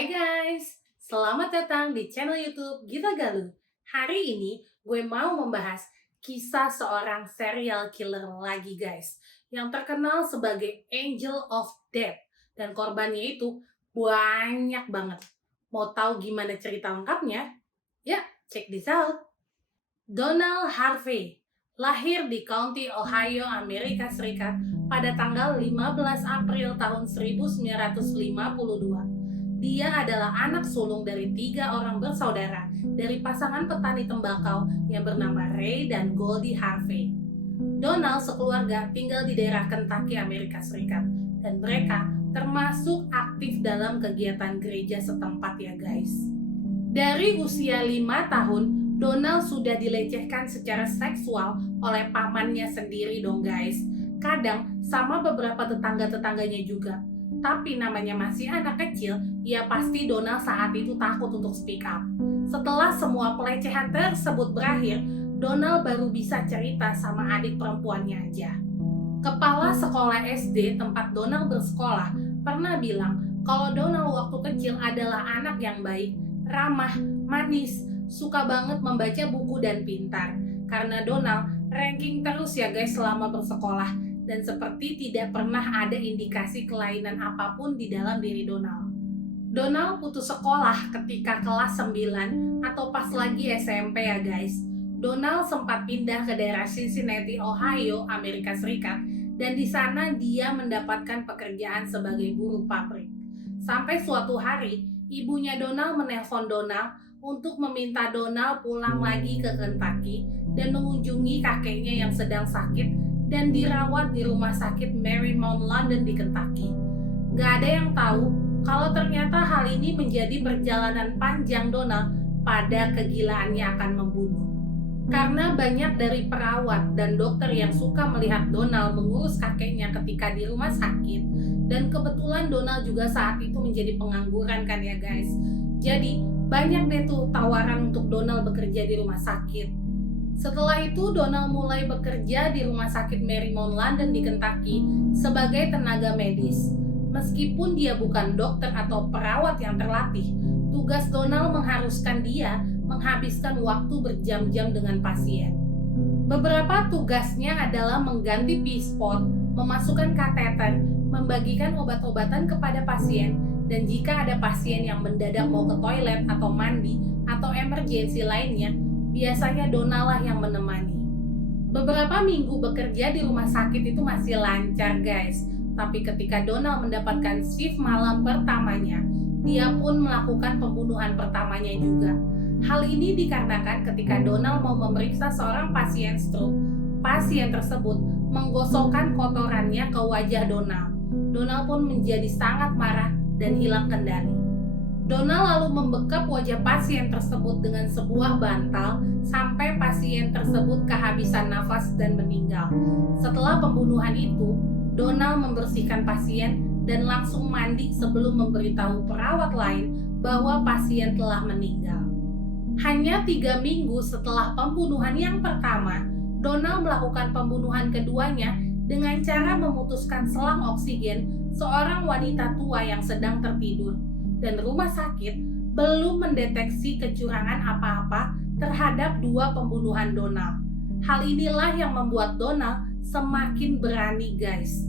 Hai guys, selamat datang di channel YouTube Gita Galuh. Hari ini gue mau membahas kisah seorang serial killer lagi guys, yang terkenal sebagai Angel of Death, dan korbannya itu banyak banget. Mau tahu gimana cerita lengkapnya? Ya, check this out. Donald Harvey lahir di County Ohio, Amerika Serikat pada tanggal 15 April tahun 1952. Dia adalah anak sulung dari 3 orang bersaudara dari pasangan petani tembakau yang bernama Ray dan Goldie Harvey. Donald sekeluarga tinggal di daerah Kentucky, Amerika Serikat, dan mereka termasuk aktif dalam kegiatan gereja setempat ya guys. Dari usia 5 tahun, Donald sudah dilecehkan secara seksual oleh pamannya sendiri dong guys. Kadang sama beberapa tetangga-tetangganya juga. Tapi namanya masih anak kecil, ya pasti Donald saat itu takut untuk speak up. Setelah semua pelecehan tersebut berakhir, Donald baru bisa cerita sama adik perempuannya aja. Kepala sekolah SD tempat Donald bersekolah pernah bilang kalau Donald waktu kecil adalah anak yang baik, ramah, manis, suka banget membaca buku dan pintar. Karena Donald ranking terus ya guys selama bersekolah, dan seperti tidak pernah ada indikasi kelainan apapun di dalam diri Donald. Donald putus sekolah ketika kelas 9 atau pas lagi SMP ya guys. Donald sempat pindah ke daerah Cincinnati, Ohio, Amerika Serikat, dan di sana dia mendapatkan pekerjaan sebagai buruh pabrik. Sampai suatu hari, ibunya Donald menelpon Donald untuk meminta Donald pulang lagi ke Kentucky dan mengunjungi kakeknya yang sedang sakit dan dirawat di rumah sakit Marymount London di Kentucky. Gak ada yang tahu kalau ternyata hal ini menjadi perjalanan panjang Donald pada kegilaannya akan membunuh. Karena banyak dari perawat dan dokter yang suka melihat Donald mengurus kakeknya ketika di rumah sakit, dan kebetulan Donald juga saat itu menjadi pengangguran kan ya guys. Jadi banyak deh tuh tawaran untuk Donald bekerja di rumah sakit. Setelah itu Donald mulai bekerja di rumah sakit Marymount London di Kentucky sebagai tenaga medis. Meskipun dia bukan dokter atau perawat yang terlatih, tugas Donald mengharuskan dia menghabiskan waktu berjam-jam dengan pasien. Beberapa tugasnya adalah mengganti pispot, memasukkan kateter, membagikan obat-obatan kepada pasien, dan jika ada pasien yang mendadak mau ke toilet atau mandi atau emergensi lainnya, biasanya Donald lah yang menemani. Beberapa minggu bekerja di rumah sakit itu masih lancar guys. Tapi ketika Donald mendapatkan shift malam pertamanya, dia pun melakukan pembunuhan pertamanya juga. Hal ini dikarenakan ketika Donald mau memeriksa seorang pasien stroke, pasien tersebut menggosokkan kotorannya ke wajah Donald. Donald pun menjadi sangat marah dan hilang kendali. Donald lalu membekap wajah pasien tersebut dengan sebuah bantal sampai pasien tersebut kehabisan nafas dan meninggal. Setelah pembunuhan itu, Donald membersihkan pasien dan langsung mandi sebelum memberitahu perawat lain bahwa pasien telah meninggal. Hanya 3 minggu setelah pembunuhan yang pertama, Donald melakukan pembunuhan keduanya dengan cara memutuskan selang oksigen seorang wanita tua yang sedang tertidur. Dan rumah sakit belum mendeteksi kecurangan apa-apa terhadap 2 pembunuhan Donald. Hal inilah yang membuat Donald semakin berani guys.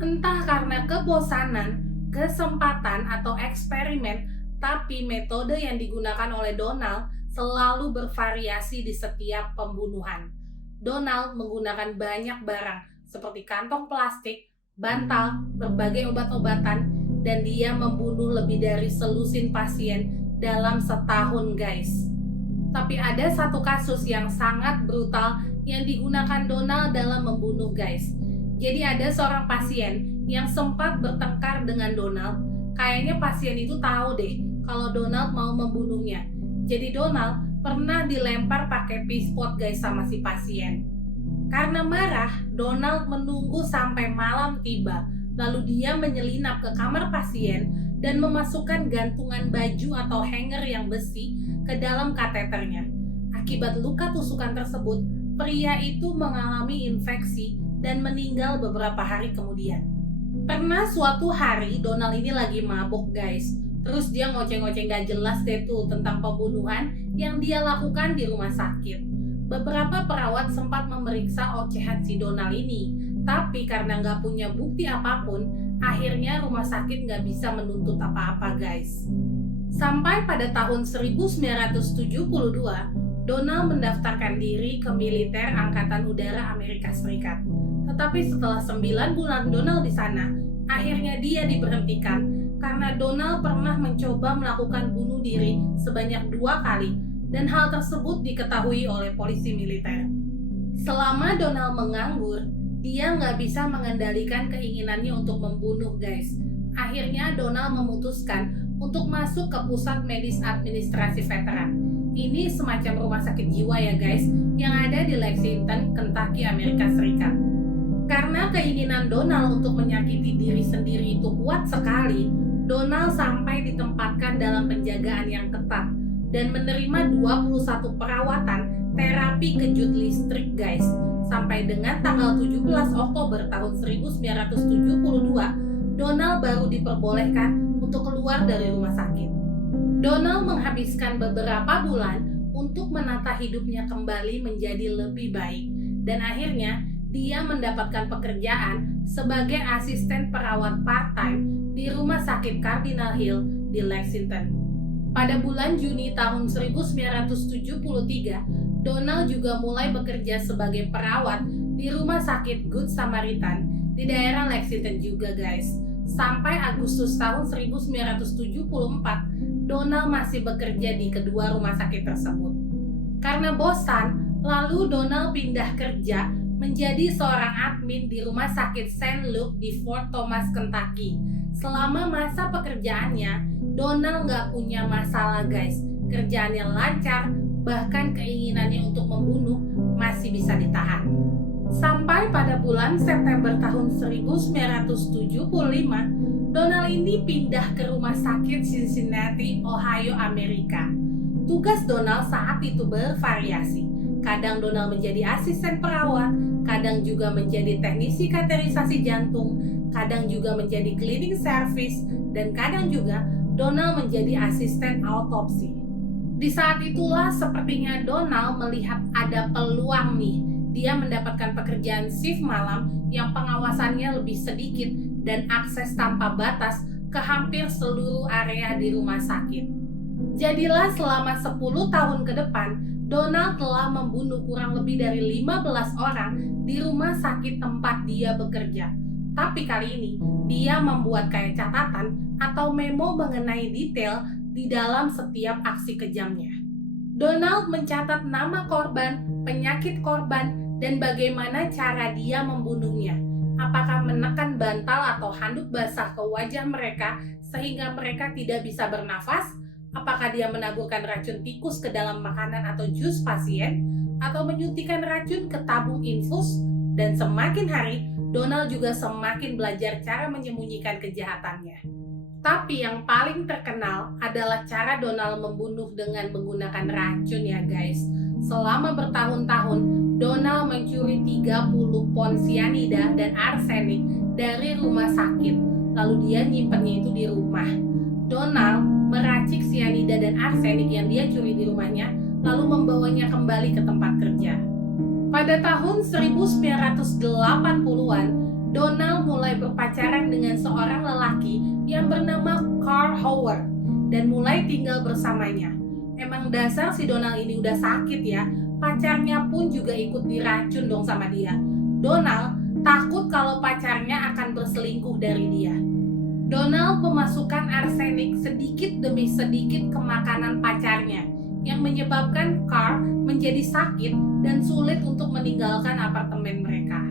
Entah karena kebosanan, kesempatan, atau eksperimen, tapi metode yang digunakan oleh Donald selalu bervariasi di setiap pembunuhan. Donald menggunakan banyak barang seperti kantong plastik, bantal, berbagai obat-obatan, dan dia membunuh lebih dari selusin pasien dalam setahun guys. Tapi ada satu kasus yang sangat brutal yang digunakan Donald dalam membunuh guys. Jadi ada seorang pasien yang sempat bertengkar dengan Donald. Kayaknya pasien itu tahu deh kalau Donald mau membunuhnya. Jadi Donald pernah dilempar pakai pispot guys sama si pasien. Karena marah, Donald menunggu sampai malam tiba. Lalu dia menyelinap ke kamar pasien dan memasukkan gantungan baju atau hanger yang besi ke dalam kateternya. Akibat luka tusukan tersebut, pria itu mengalami infeksi dan meninggal beberapa hari kemudian. Pernah suatu hari Donald ini lagi mabuk guys. Terus dia ngoceh-ngoceh gak jelas deh tuh tentang pembunuhan yang dia lakukan di rumah sakit. Beberapa perawat sempat memeriksa ocehan si Donald ini, tapi karena gak punya bukti apapun, akhirnya rumah sakit gak bisa menuntut apa-apa guys. Sampai pada tahun 1972, Donald mendaftarkan diri ke militer Angkatan Udara Amerika Serikat. Tetapi setelah 9 bulan Donald di sana, akhirnya dia diberhentikan karena Donald pernah mencoba melakukan bunuh diri sebanyak 2 kali dan hal tersebut diketahui oleh polisi militer. Selama Donald menganggur, dia nggak bisa mengendalikan keinginannya untuk membunuh guys. Akhirnya Donald memutuskan untuk masuk ke Pusat Medis Administrasi Veteran. Ini semacam rumah sakit jiwa ya guys, yang ada di Lexington, Kentucky, Amerika Serikat. Karena keinginan Donald untuk menyakiti diri sendiri itu kuat sekali, Donald sampai ditempatkan dalam penjagaan yang ketat dan menerima 21 perawatan terapi kejut listrik guys. Sampai dengan tanggal 17 Oktober tahun 1972, Donald baru diperbolehkan untuk keluar dari rumah sakit. Donald menghabiskan beberapa bulan untuk menata hidupnya kembali menjadi lebih baik dan akhirnya dia mendapatkan pekerjaan sebagai asisten perawat part-time di Rumah Sakit Cardinal Hill di Lexington. Pada bulan Juni tahun 1973, Donald juga mulai bekerja sebagai perawat di Rumah Sakit Good Samaritan di daerah Lexington juga guys. Sampai Agustus tahun 1974, Donald masih bekerja di kedua rumah sakit tersebut. Karena bosan, lalu Donald pindah kerja menjadi seorang admin di Rumah Sakit St. Luke di Fort Thomas, Kentucky. Selama masa pekerjaannya, Donald nggak punya masalah guys. Kerjaannya lancar, bahkan keinginannya untuk membunuh masih bisa ditahan. Sampai pada bulan September tahun 1975, Donald ini pindah ke Rumah Sakit Cincinnati, Ohio, Amerika. Tugas Donald saat itu bervariasi. Kadang Donald menjadi asisten perawat, kadang juga menjadi teknisi kateterisasi jantung, kadang juga menjadi cleaning service, dan kadang juga Donald menjadi asisten autopsi. Di saat itulah sepertinya Donald melihat ada peluang nih. Dia mendapatkan pekerjaan shift malam yang pengawasannya lebih sedikit dan akses tanpa batas ke hampir seluruh area di rumah sakit. Jadilah selama 10 tahun ke depan, Donald telah membunuh kurang lebih dari 15 orang di rumah sakit tempat dia bekerja. Tapi kali ini, dia membuat kayak catatan atau memo mengenai detail di dalam setiap aksi kejamnya. Donald mencatat nama korban, penyakit korban, dan bagaimana cara dia membunuhnya. Apakah menekan bantal atau handuk basah ke wajah mereka sehingga mereka tidak bisa bernafas? Apakah dia menaburkan racun tikus ke dalam makanan atau jus pasien? Atau menyuntikkan racun ke tabung infus? Dan semakin hari, Donald juga semakin belajar cara menyembunyikan kejahatannya. Tapi yang paling terkenal adalah cara Donald membunuh dengan menggunakan racun ya guys. Selama bertahun-tahun, Donald mencuri 30 pon sianida dan arsenik dari rumah sakit. Lalu dia nyimpennya itu di rumah. Donald meracik sianida dan arsenik yang dia curi di rumahnya, lalu membawanya kembali ke tempat kerja. Pada tahun 1980-an, Donald mulai berpacaran dengan seorang lelaki yang bernama Carl Howard dan mulai tinggal bersamanya. Emang dasar si Donald ini udah sakit ya, pacarnya pun juga ikut diracun dong sama dia. Donald takut kalau pacarnya akan berselingkuh dari dia. Donald memasukkan arsenik sedikit demi sedikit ke makanan pacarnya, yang menyebabkan Carl menjadi sakit dan sulit untuk meninggalkan apartemen mereka.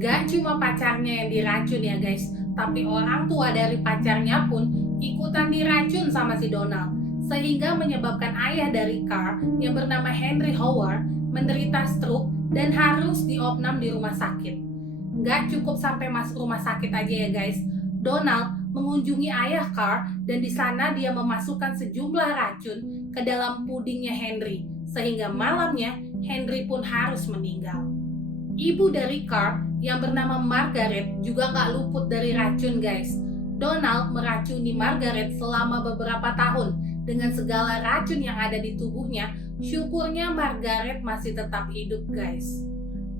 Gak cuma pacarnya yang diracun ya guys, tapi orang tua dari pacarnya pun ikutan diracun sama si Donald, sehingga menyebabkan ayah dari Carl yang bernama Henry Howard menderita stroke dan harus diopnam di rumah sakit. Gak cukup sampai masuk rumah sakit aja ya guys, Donald mengunjungi ayah Carl dan di sana dia memasukkan sejumlah racun ke dalam pudingnya Henry, sehingga malamnya Henry pun harus meninggal. Ibu dari Carl yang bernama Margaret juga gak luput dari racun guys. Donald meracuni Margaret selama beberapa tahun. Dengan segala racun yang ada di tubuhnya, syukurnya Margaret masih tetap hidup, guys.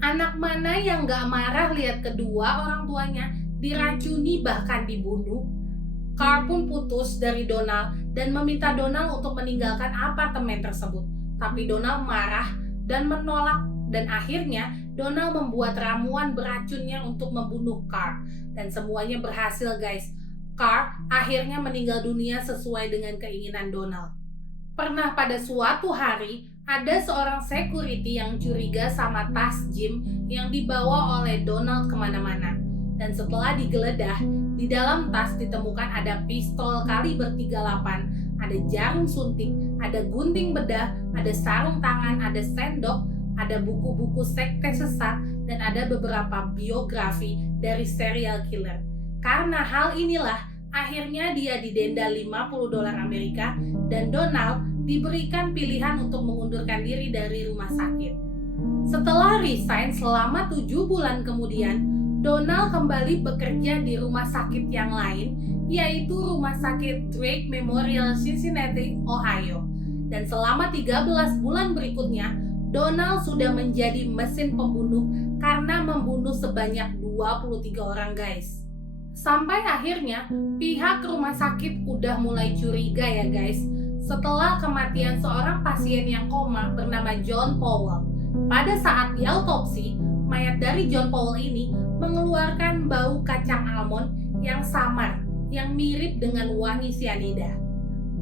Anak mana yang gak marah lihat kedua orang tuanya diracuni bahkan dibunuh? Carl pun putus dari Donald dan meminta Donald untuk meninggalkan apartemen tersebut. Tapi Donald marah dan menolak, dan akhirnya Donald membuat ramuan beracunnya untuk membunuh Carl. Dan semuanya berhasil, guys. Carl akhirnya meninggal dunia sesuai dengan keinginan Donald. Pernah pada suatu hari, ada seorang security yang curiga sama tas gym yang dibawa oleh Donald kemana-mana. Dan setelah digeledah, di dalam tas ditemukan ada pistol kaliber 38, ada jarum suntik, ada gunting bedah, ada sarung tangan, ada sendok, ada buku-buku sekte sesat, dan ada beberapa biografi dari serial killer. Karena hal inilah, akhirnya dia didenda $50 Amerika dan Donald diberikan pilihan untuk mengundurkan diri dari rumah sakit. Setelah resign selama 7 bulan kemudian, Donald kembali bekerja di rumah sakit yang lain, yaitu Rumah Sakit Drake Memorial Cincinnati, Ohio. Dan selama 13 bulan berikutnya, Donald sudah menjadi mesin pembunuh karena membunuh sebanyak 23 orang, guys. Sampai akhirnya, pihak rumah sakit udah mulai curiga ya, guys, setelah kematian seorang pasien yang koma bernama John Powell. Pada saat diautopsi, mayat dari John Powell ini mengeluarkan bau kacang almond yang samar, yang mirip dengan wangi sianida.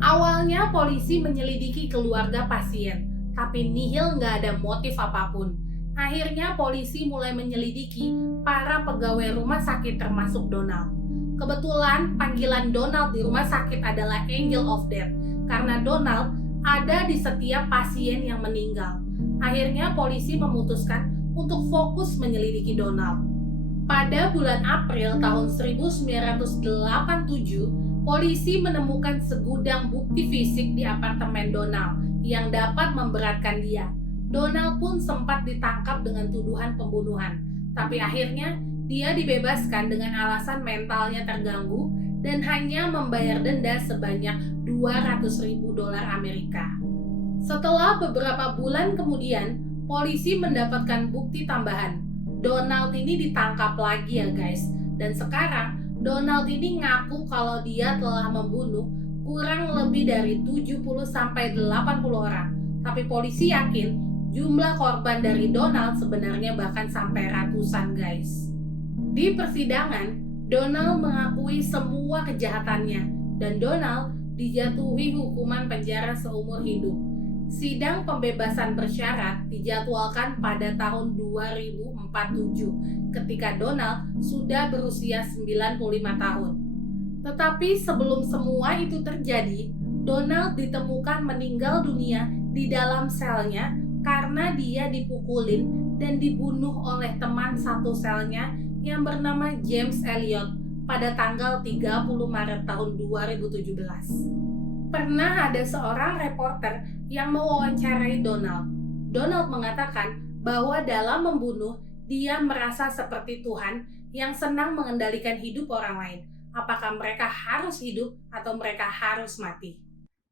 Awalnya polisi menyelidiki keluarga pasien, tapi nihil nggak ada motif apapun. Akhirnya polisi mulai menyelidiki para pegawai rumah sakit termasuk Donald. Kebetulan panggilan Donald di rumah sakit adalah Angel of Death, karena Donald ada di setiap pasien yang meninggal. Akhirnya polisi memutuskan untuk fokus menyelidiki Donald. Pada bulan April tahun 1987, polisi menemukan segudang bukti fisik di apartemen Donald yang dapat memberatkan dia. Donald pun sempat ditangkap dengan tuduhan pembunuhan, tapi akhirnya dia dibebaskan dengan alasan mentalnya terganggu dan hanya membayar denda sebanyak $200.000 Amerika. Setelah beberapa bulan kemudian, polisi mendapatkan bukti tambahan. Donald ini ditangkap lagi ya, guys. Dan sekarang Donald ini ngaku kalau dia telah membunuh kurang lebih dari 70-80 orang. Tapi polisi yakin jumlah korban dari Donald sebenarnya bahkan sampai ratusan, guys. Di persidangan, Donald mengakui semua kejahatannya dan Donald dijatuhi hukuman penjara seumur hidup. Sidang pembebasan bersyarat dijadwalkan pada tahun 2047 ketika Donald sudah berusia 95 tahun. Tetapi sebelum semua itu terjadi, Donald ditemukan meninggal dunia di dalam selnya karena dia dipukulin dan dibunuh oleh teman satu selnya yang bernama James Elliot pada tanggal 30 Maret tahun 2017. Pernah ada seorang reporter yang mewawancarai Donald. Donald mengatakan bahwa dalam membunuh, dia merasa seperti Tuhan yang senang mengendalikan hidup orang lain. Apakah mereka harus hidup atau mereka harus mati?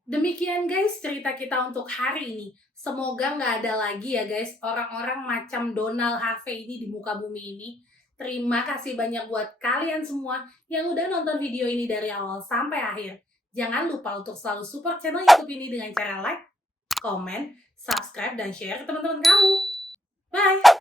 Demikian guys cerita kita untuk hari ini. Semoga nggak ada lagi ya guys orang-orang macam Donald Harvey ini di muka bumi ini. Terima kasih banyak buat kalian semua yang udah nonton video ini dari awal sampai akhir. Jangan lupa untuk selalu support channel YouTube ini dengan cara like, comment, subscribe, dan share ke teman-teman kamu. Bye!